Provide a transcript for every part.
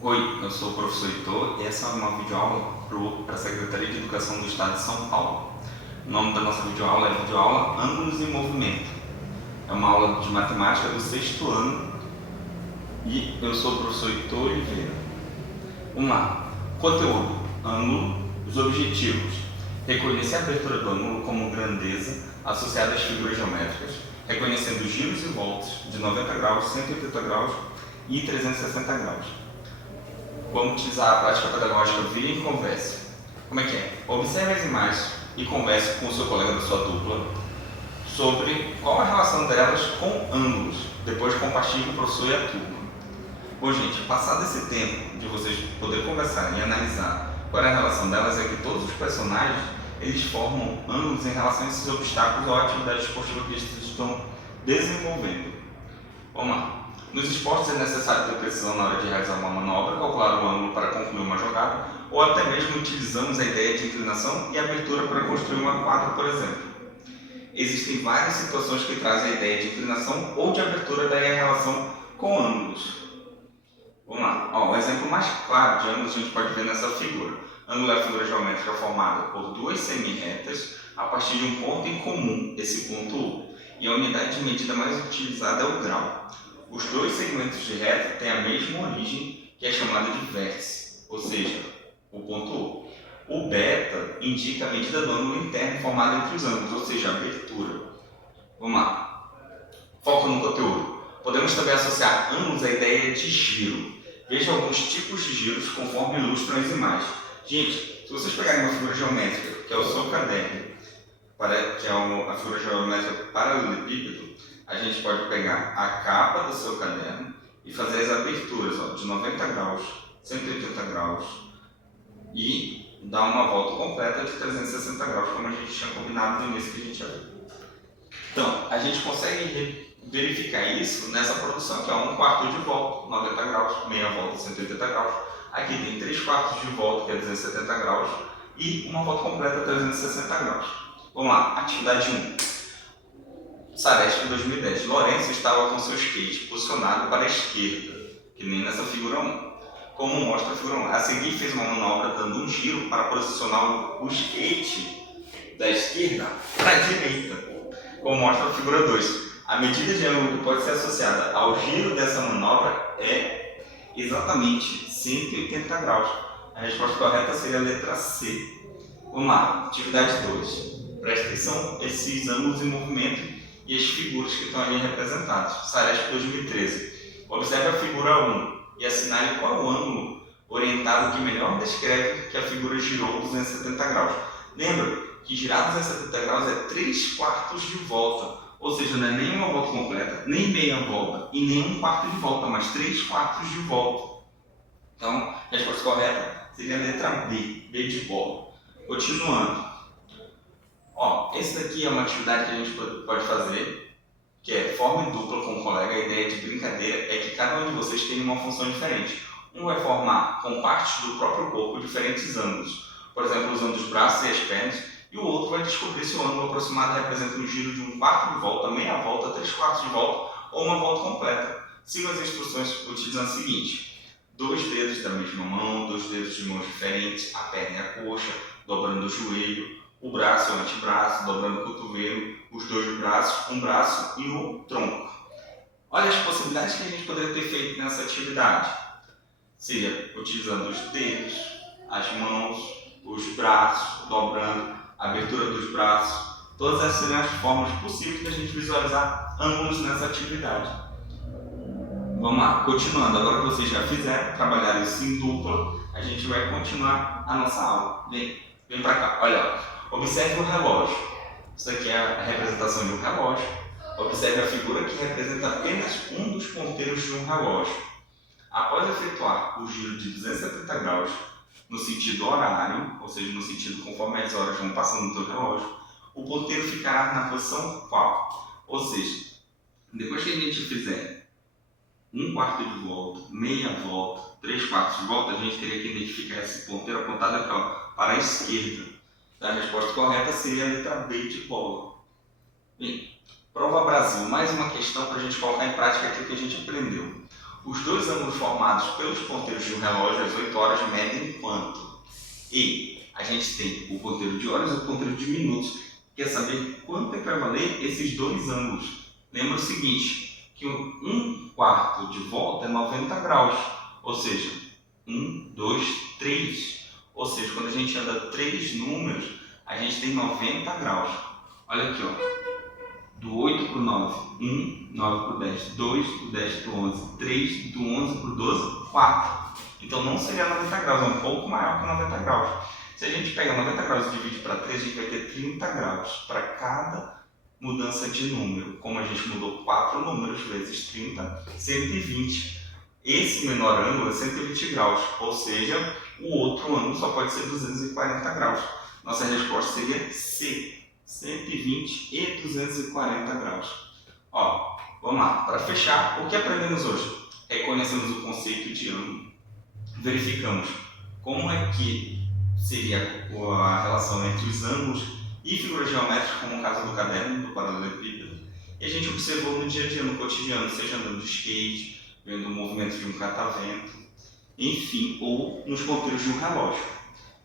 Oi, eu sou o professor Heitor e essa é uma videoaula para a Secretaria de Educação do Estado de São Paulo. O nome da nossa videoaula é Videoaula Ângulos em Movimento. É uma aula de matemática do sexto ano e eu sou o professor Heitor Oliveira. Vamos lá. Conteúdo: ângulo, os objetivos. Reconhecer a abertura do ângulo como grandeza associada às figuras geométricas, reconhecendo giros e voltas de 90 graus, 180 graus e 360 graus. Vamos utilizar a prática pedagógica Vire e Converse. Como é que é? Observe as imagens e converse com o seu colega da sua dupla sobre qual a relação delas com ângulos. Depois compartilhe com o professor e a turma. Bom, gente, passado esse tempo de vocês poderem conversar e analisar qual é a relação delas, é que todos os personagens eles formam ângulos em relação a esses obstáculos ou atividades esportivas que eles estão desenvolvendo. Vamos lá. Nos esportes é necessário ter precisão na hora de realizar uma manobra, calcular o ângulo para concluir uma jogada, ou até mesmo utilizamos a ideia de inclinação e abertura para construir uma quadra, por exemplo. Existem várias situações que trazem a ideia de inclinação ou de abertura, daí a relação com ângulos. Vamos lá. O exemplo mais claro de ângulos a gente pode ver nessa figura. Ângulo é a figura geométrica formada por duas semi-retas a partir de um ponto em comum, esse ponto U, e a unidade de medida mais utilizada é o grau. Os dois segmentos de reta têm a mesma origem, que é chamada de vértice, ou seja, o ponto U. O beta indica a medida do ângulo interno formado entre os ângulos, ou seja, a abertura. Vamos lá. Foco no conteúdo. Podemos também associar ângulos à ideia de giro. Veja alguns tipos de giros conforme ilustram as imagens. Gente, se vocês pegarem uma figura geométrica, que é o seu caderno, que é a figura geométrica paralelepípedo, a gente pode pegar a capa do seu caderno e fazer as aberturas de 90 graus, 180 graus e dar uma volta completa de 360 graus, como a gente tinha combinado no início que a gente ia ver. Então, a gente consegue verificar isso nessa produção, que é 1/4 de volta, 90 graus, meia volta, 180 graus. Aqui tem 3/4 de volta, que é 270 graus, e uma volta completa, 360 graus. Vamos lá, atividade 1. Sareste em 2010. Lourenço estava com seu skate posicionado para a esquerda, que nem nessa figura 1. Como mostra a figura 1. A seguir fez uma manobra dando um giro para posicionar o skate da esquerda para a direita, como mostra a figura 2. A medida de ângulo que pode ser associada ao giro dessa manobra é exatamente 180 graus. A resposta correta seria a letra C. Vamos lá, atividade 2. Presta atenção esses ângulos em movimento e as figuras que estão ali representadas. Sareste 2013. Observe a figura 1 e assinale qual é o ângulo orientado que melhor descreve que a figura girou 270 graus. Lembra que girar 270 graus é 3/4 de volta, ou seja, não é nem uma volta completa, nem meia volta e nem 1/4 de volta, mas 3/4 de volta. Então, a resposta correta seria a letra B, B de bola. Continuando. Esse daqui é uma atividade que a gente pode fazer, que é forma em dupla com um colega. A ideia de brincadeira é que cada um de vocês tem uma função diferente. Um vai formar com partes do próprio corpo diferentes ângulos, por exemplo, usando os braços e as pernas, e o outro vai descobrir se o ângulo aproximado representa um giro de 1/4 de volta, meia volta, 3/4 de volta ou uma volta completa. Siga as instruções utilizando o seguinte: 2 dedos da mesma mão, 2 dedos de mãos diferentes, a perna e a coxa, dobrando o joelho, o braço e o antebraço, dobrando o cotovelo, os 2 braços, um braço e o tronco. Olha as possibilidades que a gente poderia ter feito nessa atividade. Seria utilizando os dedos, as mãos, os braços, dobrando, a abertura dos braços. Todas essas seriam as formas possíveis de a gente visualizar ângulos nessa atividade. Vamos lá, continuando. Agora que vocês já fizeram, trabalharam isso em dupla, a gente vai continuar a nossa aula. Vem para cá, olha. Observe o relógio. Isso aqui é a representação de um relógio. Observe a figura que representa apenas um dos ponteiros de um relógio. Após efetuar o giro de 270 graus no sentido horário, ou seja, no sentido conforme as horas vão passando no seu relógio, o ponteiro ficará na posição qual? Ou seja, depois que a gente fizer 1/4 de volta, meia volta, 3/4 de volta, a gente teria que identificar esse ponteiro apontado para a esquerda. A resposta correta seria a letra B de bola. Bem, prova Brasil, mais uma questão para a gente colocar em prática aquilo que a gente aprendeu. Os dois ângulos formados pelos ponteiros de um relógio às 8 horas medem quanto? E a gente tem o ponteiro de horas e o ponteiro de minutos. Quer saber quanto é que vai valer esses dois ângulos? Lembra o seguinte, que 1/4 de volta é 90 graus, ou seja, 1, 2, 3. Ou seja, quando a gente anda 3 números, a gente tem 90 graus. Olha aqui, ó. Do 8 para o 9, 1, 9 para o 10, 2, do 10 para o 11, 3, do 11 para o 12, 4. Então não seria 90 graus, é um pouco maior que 90 graus. Se a gente pega 90 graus e divide para 3, a gente vai ter 30 graus para cada mudança de número. Como a gente mudou 4 números vezes 30, 120. Esse menor ângulo é 120 graus, ou seja, o outro ângulo só pode ser 240 graus. Nossa resposta seria C. 120 e 240 graus. Ó, vamos lá. Para fechar, o que aprendemos hoje? Reconhecemos o conceito de ângulo, verificamos como é que seria a relação entre os ângulos e figuras geométricas, como o caso do caderno, do paralelepípedo, e a gente observou no dia a dia, no cotidiano, seja andando de skate, vendo o movimento de um catavento, enfim, ou nos ponteiros de um relógio.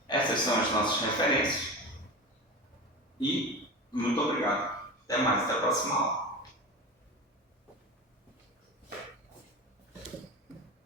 Essas são as nossas referências. E muito obrigado. Até mais, até a próxima aula.